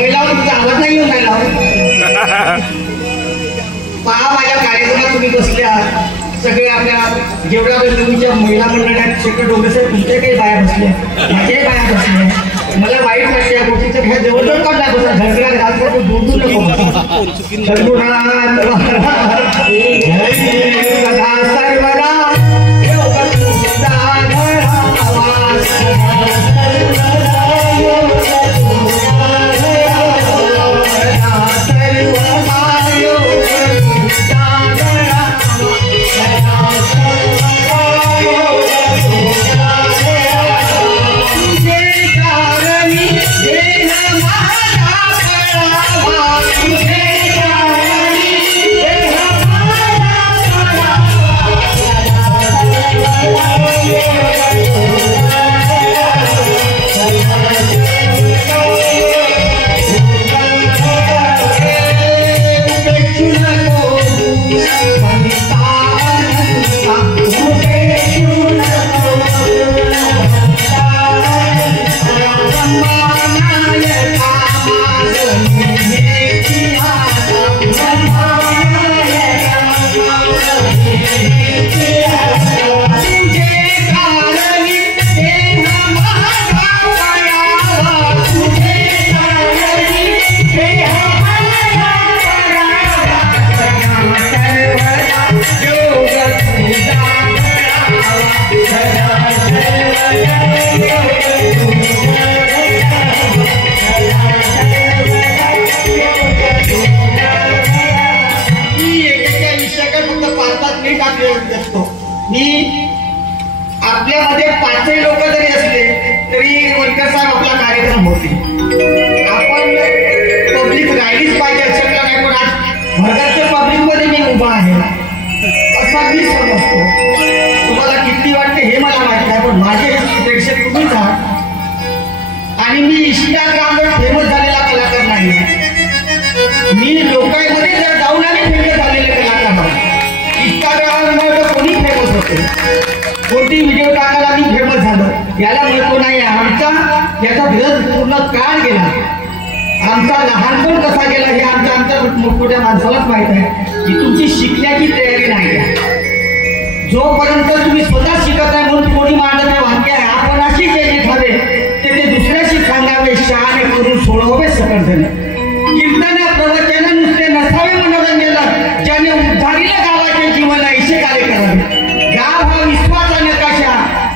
महिलावर तुझा आवाज नाही येऊन राहिला. पहा माझ्या कार्यक्रमात तुम्ही बसले आहात सगळे. आपल्या जेवढ्या तुमच्या महिला मंडळात शेकडो डोंगरे तुमच्या काही बाया बसल्या, माझ्याही बाया बसल्या. मला वाईट वाटते या गोष्टीचं. घ्या जवळजवळ का नाही बसा, झडकला घालतो तो दूर नको. आपल्यामध्ये पाचही लोक जरी असले तरी वनकर साहेब आपला कार्यक्रम होतील. आपण पब्लिक राहिलीच पाहिजे असं नाही, पण आज भरगच्च पब्लिक मध्ये मी उभा आहे असा मी समजतो. तुम्हाला किती वाटते हे मला माहिती आहे, पण माझे प्रेक्षक तुम्हीच आहात. आणि मी इंस्टाग्रामवर फेमस झालेला कलाकार नाही. मी लोकांमध्ये जर जाऊन आणि फेमस झालेले कलाकार आहे. इंस्टाग्रामवर कोणी फेमस होते, कोणती व्हिडिओ टाकायला मी फेमस झालो याला महत्व नाही. आमचा याचा विरोध पूर्ण काळ गेला. आमचा लहानपण कसा गेला हे आमच्या मोठमोठ्या माणसालाच माहित आहे की तुमची शिकण्याची तयारी नाही. जोपर्यंत तुम्ही स्वतः शिकत आहे म्हणून कोणी मांडत वाक्य आहे आपण अशी जे ठावे ते दुसऱ्याशी सांगावे, शहाणे करून सोडवावे सकल झाले. कीर्तन प्रवचन नुसते नसावे मनोरंजन, ज्याने उद्धारीला गावाचे जीवन ऐसे कार्य करावे. गाव हा विश्वाचा नकाशा,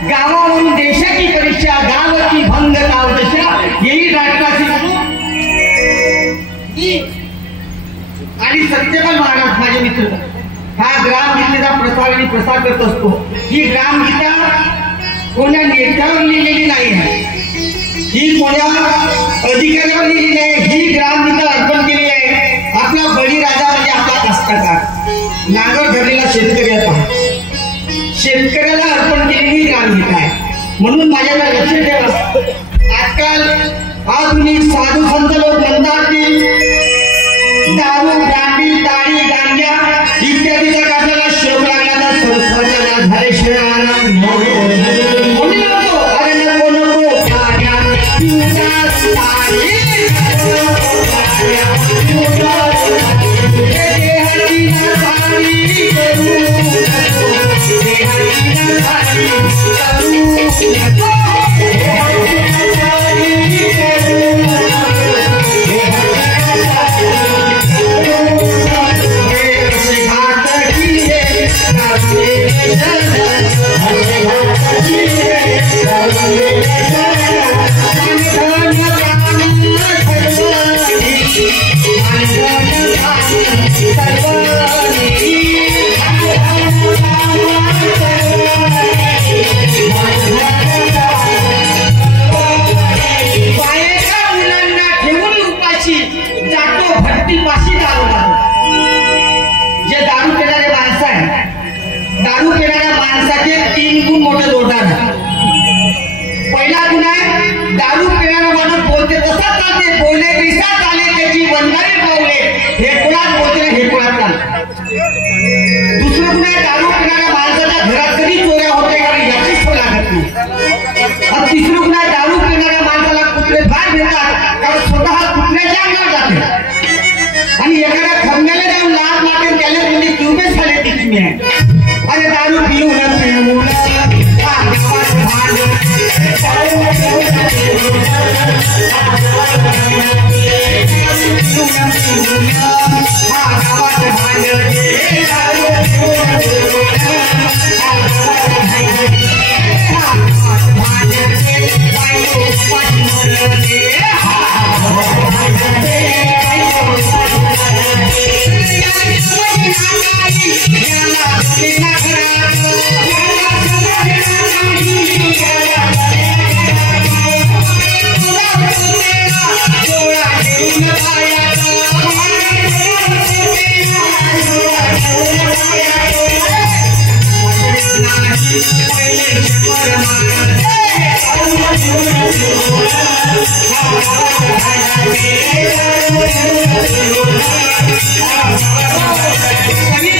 गावावरून देशाची परीक्षा, गावाची भंग गाव दशा येई नाटकाची. आणि सत्यपाल महाराज माझे मित्र हा ग्रामगीतेचा प्रसार आणि प्रसार करत असतो. ही ग्रामगीता कोण्या नेत्यावर लिहिलेली नाही आहे, ही कोण्या अधिकाऱ्यावर लिहिलेली आहे. ही ग्रामगीता अर्पण केली आहे आपला बळीराजा म्हणजे आपला कास्तकार, नांगर धरलेला शेतकऱ्याचा, शेतकऱ्याला अर्पण केलेली ग्रामगीता आहे. म्हणून माझ्याला लक्ष ठेवा. आजकाल आधुनिक साधू संत लोक म्हणतात की दारू, ब्रांडी, ताडी, गांजा इत्यादीचा आपल्याला शोक लागला तर सरस्वतीला झाले शहराला म्हणून म्हणतो अरे नको नको Thank you. कारण स्वतः कुत्र्याच्या अंगावर जाते आणि एखाद्या खंड्याला जाऊन लाट मारते त्याला म्हणजे ट्यूबेस झाले तिची मी अरे दारू पिऊ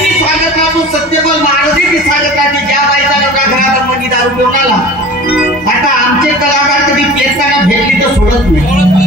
सत्यपाल महाराज सांगत राहते ज्या बाईचा नवरा घरात मनी दारू पिऊन आला आता आमचे कलाकार कधी पेटताना भेटली तर सोडत नाही.